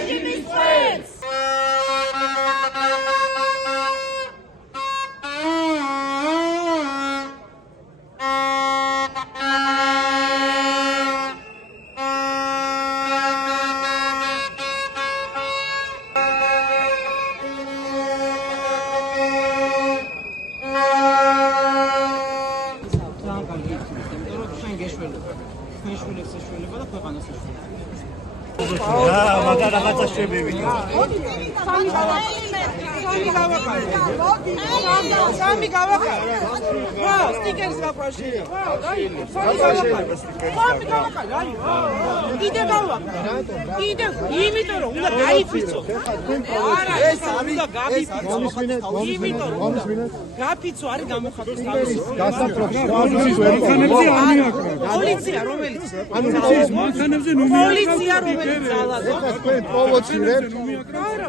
რეჟიმის წვენს.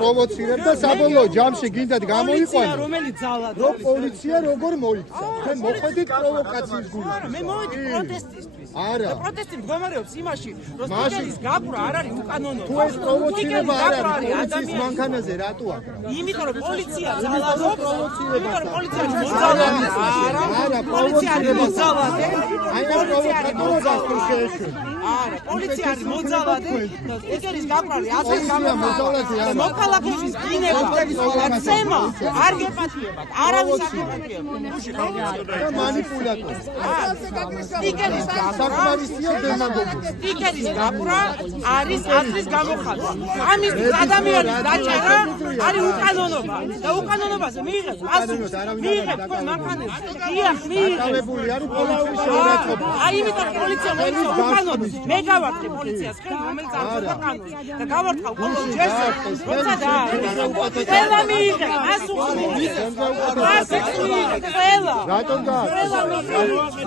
პროვოცირებ და საბოლოო ჯამში გინდათ გამოიყვანო. რომ პოლიცია როგორ მოიქცა? თქვენ მოხედით პროვოკაციის გულით. არა, მე მოვედი პროტესტისთვის. არა. პროტესტი მდგომარეობს იმაში, რომ სტიკერის გაბურა არ არის უკანონო. თუ ეს პროვოცირება არ არის პოლიციის მანქანაზე რატო აკრა? იმიტომ რომ პოლიცია ძალადობს, იმიტომ რომ პოლიცია მოძალადე. არა, პოლიცია არის მოძალადე. აი პროვოკატორებს თუ შეეშვი. არა, პოლიცია არის მოძალადე. სტიკერის გაბურა არის მოძალადე. მოქალაქეების დინება და ცემა არ გეპატიებათ. არავის არ გეპატიებათ. მანიპულატორი. სტიკერის საკმარისია დემაგოგია. სტიკერის გაბურა არის აზრის გამოხატვა. ამის ადამიანის დაჭერა არის უკანონობა და უკანონობაზე მიიღეთ პასუხს. მიიღეთ თქვენ მანქანებს. დიახ, მიიღეთ. დაკავებული არის პოლიციის შეურაცხყოფა. აი იმიტომ პოლიცია მოიწვა უკანონოს. მე გავარდე პოლიციას ხელი, რომელიც აწევდა კანონს და გავარდყავ ყოველ ჯერს. როცა ყველა მიიღეთ პასუხს. პასუხს მიიღეთ ყველა. რატომ და?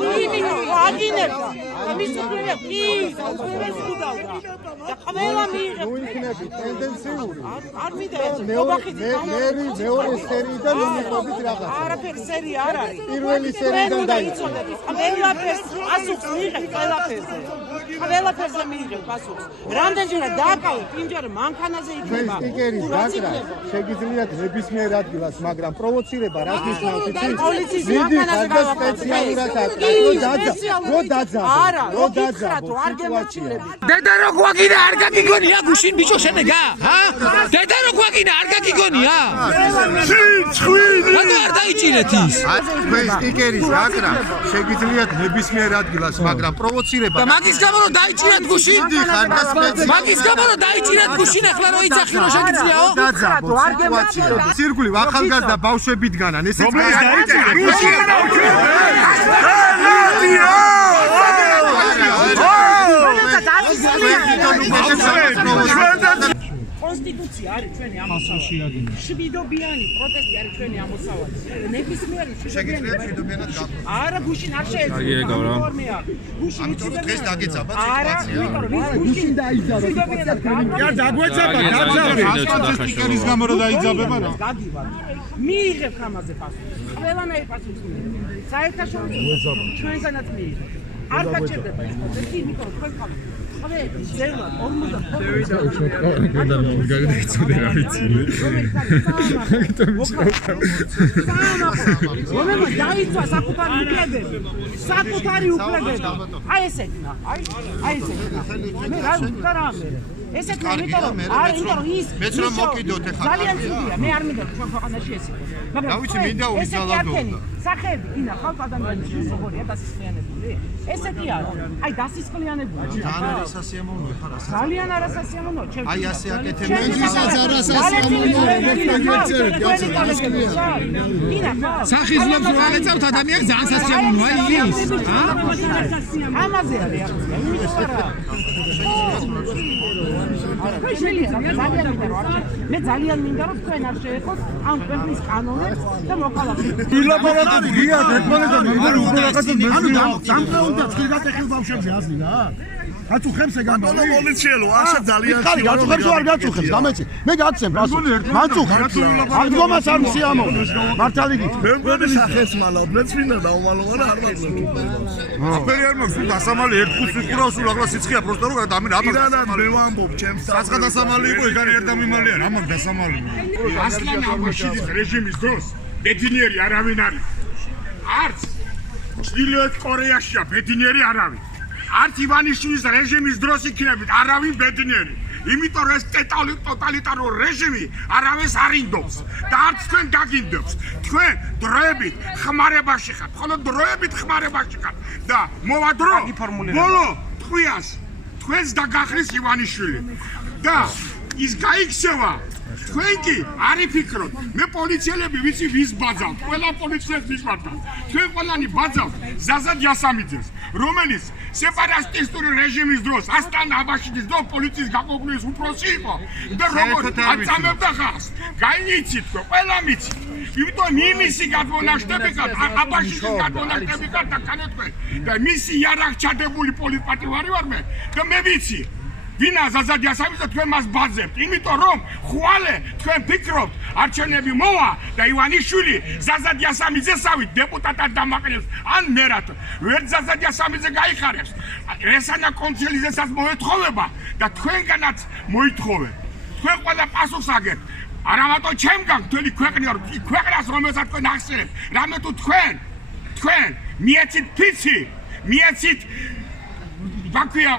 იმიტომ აგინებდა. ამის უფლება კი, უფლებას უდავდა. და ყველა მიიღეთ. ნუ იქნები ტენდენციური. არ მიდეთ. ობახიძე მეორე სერიიდან მიიღებით რაღაც. არაფერი სერია არ არის. პირველი სერიიდან დაიცოდეთ. ყველაფერს პასუხს მიიღეთ ყველაფერზე. ყველაფერზე მიიღეთ პასუხს. რამდენჯერად დააკავეთ, იმჯერ მანქანაზე იქნება. სტიკერის გაკრა შეგიძლიათ ნებისმიერ ადგილას, მაგრამ პროვოცირება რაც ნიშნავს იცით? პოლიციის მანქანაზე გავაკეთეთ. სპეციალურად აკრა. რო დაძაბო. არა, რო გითხრათ, არ გემორჩილები. დედა რო გვაგინა არ გაგიგონია გუშინ ბიჭო შენეგა? ჰა? დედა რო გვაგინა არ გაგიგონია? რატო არ დაიჭირეთ ის? თქვენ სტიკერის გაკრა შეგიძლიათ ნებისმიერ ადგილას, მაგრამ პროვოცირება და მაგის გამო რომ დაიჭირეთ გუშინ? მაგის გამო რომ დაიჭირეთ გუშინ ახლა რო იცახი რომ შეგიძლიაო? დაძაბო სიტუაცია. ცირკული ახალგაზრდა ბავშვებიდგანან ესეც რომელიც დაიჭირეთ გუშინ. კონსტიტუცია არის ჩვენი ამოსავალი. შვიდობიანი პროტესტი არის ჩვენი ამოსავალი. ნებისმიერი შეგიძლიათ შვიდობიანად გახდეთ. არა, გუშინ არ შეიძლება. გუშინ დღეს დაგეცაბათ არა, იმიტომ რომ გუშინ დაიძაბა. და დაგვეცება დაძაბე. სტიკერის გამო რომ დაიძაბება რა. გაგივარ. მიიღებ ამაზე პასუხს. ყველანაირ პასუხს მიიღებ. საერთაშორისო ჩვენგანაც მიიღებ. არ გაჩერდება ეს პროცესი, იმიტომ რომ თქვენ ხართ ძელა 40 საკუთარი უფლებები. აი ესეთნა. აი ესეთნა. მე რა ვთქვა რამე. ესეთ იმიტომ რომ ის მეც რომ მოკიდოთ ეხლა. ძალიან ცუდია. მე არ მინდა ჩვენ ქვეყანაში ეს იყოს. მაგრამ დავიცი მინდა უზალადო. სახეები ინა ხალხ ადამიანებში როგორია დასისხლიანებული? ესეთი არა. აი დასისხლიანებული. არასასიამოვნოა ხარ ასა. ძალიან არასასიამოვნოა. აი ასე აკეთებენ. მენჯისაც არასასიამოვნოა. სახიზლებს რო აღეწევთ ადამიანს ძალიან სასიამოვნოა ის. ამაზე არის აქცია. იმიტომ არა. მე ძალიან მინდა რომ თქვენ არ შეეხოთ ამ ქვეყნის კანონებს და მოქალაქეებს. ილაპარაკობ გიათ ერთმანეთს და მეგობრ უფრო რაღაცა დამწეუნდა ცხილგად ეხილ ბავშვებზე აზრი რა. გაწუხებს ეგან ბოლო პოლიციელო ახლა ძალიან ხარ გაწუხებს არ გაწუხებს დამეცი მე გაცემ რასო მაწუხებს აღდგომას არ მსიამოვნო მართალი გით მე მგონი სახეს მალავ მეც მინდა დაუმალო არა არ მაძლევ აფერი არ მაქვს დასამალი ერთ ხუთს ვიყურავს სულ ახლა სიცხეა პროსტო რომ დამენ აბა მე ვამბობ ჩემს საცხა დასამალი იყო, ეგარი ერთ დამიმალია, რა მაგ დასამალი. ასლან აბაშიძის რეჟიმის დროს ბედნიერი არავინ არის. არც ჩრდილოეთ კორეაშია ბედნიერი არავინ. არც ივანიშვილის რეჟიმის დროს იქნებით არავინ ბედნიერი. იმიტომ რომ ეს ტოტალიტარული რეჟიმი არავის არ ინდობს და არც თქვენ გაგინდობს. თქვენ დროებით ხმარებაში ხართ, მხოლოდ დროებით ხმარებაში ხართ და მოვა დრო ბოლო ტყვიას თქვენს დაგახრის ივანიშვილი და ის გაიქცევა. თქვენ კი არ იფიქროთ, მე პოლიციელები ვიცი ვის ბაძავთ, ყველა პოლიციელს ვის ბაძავთ. თქვენ ყველანი ბაძავთ ზაზად იასამიძეს, რომელიც სეპარატისტური რეჟიმის დროს, ასტან აბაშიძის დროს პოლიციის გაყოფნის უფროსი იყო და როგორ აწამებდა ხალხს. გაიცით თქო, ყველა მიცით. იმიტომ იმისი გადმონაშთები ხართ, აბაშიძის გადმონაშთები ხართ და განეთქვენ და მისი იარაღჩადებული პოლიტპატიმარი ვარ მე და მე ვიცი. ვინა ზაზად იასამიძე თქვენ მას ბაძებთ, იმიტომ რომ ხვალე თქვენ ფიქრობთ არჩევნები მოვა და ივანიშვილი ზაზად იასამიძესავით დეპუტატად დამაყენებს ან მერად ვერ ზაზად იასამიძე გაიხარებს რესანა კონცელიძესაც მოეთხოვება და თქვენგანაც მოითხოვეთ. თქვენ ყველა პასუხს აგებთ. არა მარტო ჩემგან მთელი ქვეყნას რომელსაც თქვენ ახსენებთ, რამე თუ თქვენ მიეცით ფიცი, მიეცით ბაქია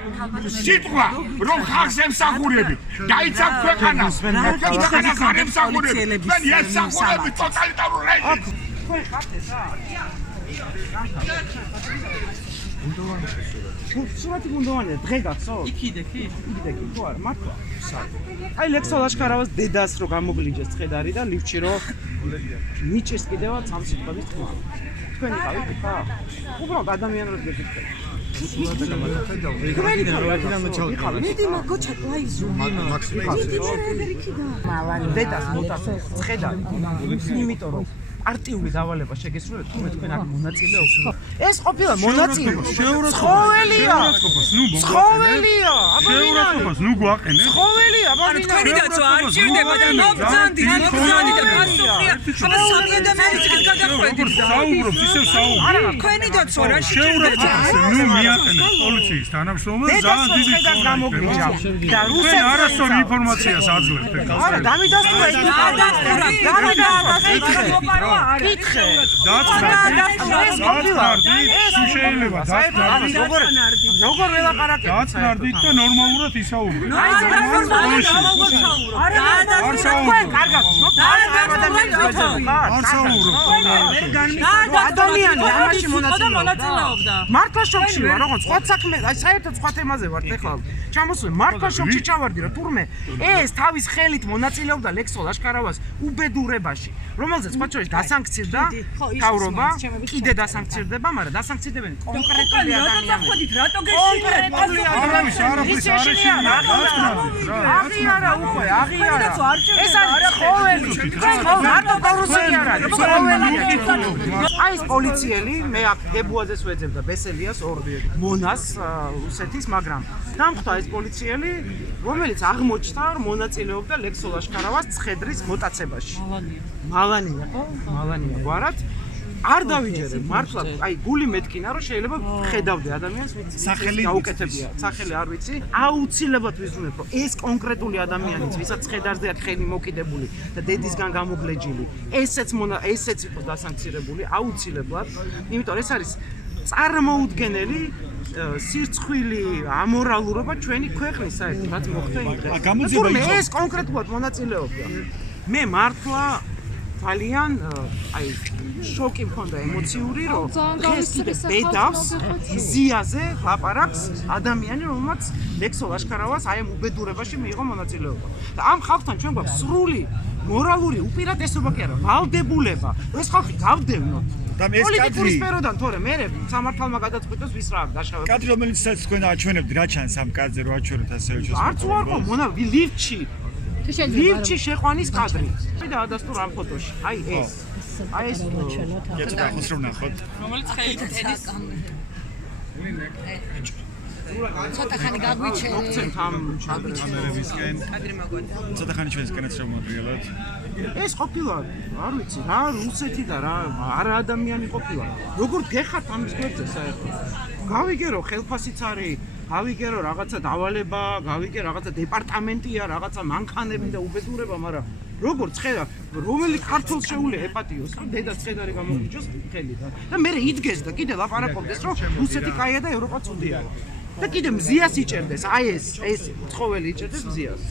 სიტყვა რომ ხალხს ემსახურებით დაიცავთ ქვეყანას ქვეყანას არ ემსახურებით თქვენ ემსახურებით ტოტალიტარულ რეჟიმს თქვენ ხართ ესა სურათი გუნდოვანია დღე გახსოვთ იქიდე ხო არა მართლა აი ლექსო ლაშქარავას დედას რო გამოგლიჯეს ცხედარი და ლიფჩი რო მიჭეს კიდევაც ამ სიტყვების თქმა თქვენ იყავით ხა უბრალოდ ადამიანურად გეკითხეთ მედი მაგოჩა გაიზო მალანი დედას მოტაცე ცხედარი იმიტომ რომ არტიული დავალება შეგესრულეთ თუ თქვენ აქ მონაწილეობთ ეს ყოფილა მონაწილე ცხოველია შეურაცხყოფას ნუ გვაყენე ცხოველია თქვენი დაცვა არ ჭირდება და მოგზანდით და პასუხია აბა სამი ადამიანის გადახვედით საუბრობთ ისევ საუბრობთ თქვენი დაცვა რა შეურაცხყოფას ნუ მიაყენეთ პოლიციის თანამშრომლებს ძალიან დიდი გამოგიჯა და რუსეთს არასწორი ინფორმაციას აძლევთ არა დამიდასტურა კითხე დაწნარდით თუ შეიძლება დაწნარდით როგორ ველაპარაკეთ დაწნარდით და ნორმალურად ისაუბრეთ ადამიანი ამაში მონაწილეობდა მართლა შოქში ვარ როგორც სხვა საქმე აი საერთოდ სხვა თემაზე ვარ ეხლა ჩამოსვლი მართლა შოქში ჩავარდი რა თურმე ეს თავის ხელით მონაწილეობდა ლექსო ლაშქარავას უბედურებაში რომელზეც სხვა შორის დასანქცირდა თავრობა კიდე დასანქცირდება მაგრამ დასანქცირდებენ კონკრეტული ადამიანები რატო გეშინიათ აღიარა უკვე აღიარა ეს არის ცხოველი მარტო კორუსი არ არის აი ეს პოლიციელი მე აქ გებუაძეს ვეძებ და ბესელიას ორ მონას რუსეთის მაგრამ დამხვდა ეს პოლიციელი რომელიც აღმოჩნდა რომ მონაწილეობდა ლექსო ლაშქარავას ცხედრის მოტაცებაში მალანია ხო მალანია გვარად არ დავიჯერე მართლა აი გული მეტკინა რომ შეიძლება ხედავდე ადამიანს სახელი გაუკეთებია სახელი არ ვიცი აუცილებლად ვიზრუნებ რომ ეს კონკრეტული ადამიანიც ვისაც ხედარზე აქვს ხელი მოკიდებული და დედისგან გამოგლეჯილი ესეც იყო დასანქცირებული აუცილებლად იმიტომ ეს არის წარმოუდგენელი სირცხვილი ამორალურობა ჩვენი ქვეყნის საერთოდ რაც მოხდა იმ დღეს თუმცა ეს კონკრეტულად მონაწილეობდა მე მართლა ძალიან აი შოკი მქონდა ემოციური რომ დღეს კიდე ბედავს იზიაზე ლაპარაკს ადამიანი რომელმაც ლექსო ლაშქარავას აი ამ უბედურებაში მიიღო მონაწილეობა და ამ ხალხთან ჩვენ გვაქვს სრული მორალური უპირატესობა კი არა ვალდებულება ეს ხალხი გავდევნოთ და ეს კადრი სფეროდან თორე მე სამართალმა გადაწყვიტოს ვის რა აქვს დაშავება კადრი რომელიც თქვენ აჩვენებთ რა ჩანს ამ კადრზე რო აჩვენოთ ასევე ჩვენ არც უარ ხო მონა ლიფჩი შეყვანის კადრი და ადასტურ ამ ფოტოში აი ეს აი ეს ეცდა ხოს რომ ნახოთ რომელიც ხელით ედის ცოტა ხანი გაგვიჩერე მოგცემთ ამ კადრებისკენ კადრი მოგვეცა ცოტა ხანი ჩვენსკენაც შემოატრიალოთ ეს ყოფილა არ ვიცი რა რუსეთი და რა არა ადამიანი ყოფილა როგორ გეხართ ამის გვერდზე საერთოდ გავიგე რომ ხელფასიც არის გავიგე რომ რაღაცა დავალება, გავიგე რაღაცა დეპარტამენტია, რაღაცა მანქანები და უბედურება, მაგრამ როგორ ცხედა, რომელი ქართულს შეუძლია ეპატიოს, რომ დედა ცხედარი გამოგიჯოს ხელიდან და მე იდგეს და კიდე ლაპარაკობდეს, რომ რუსეთი კაია და ევროპა ცუდია. და კიდე მზიას იჭერდეს, აი ეს ცხოველი იჭერდეს მზიას.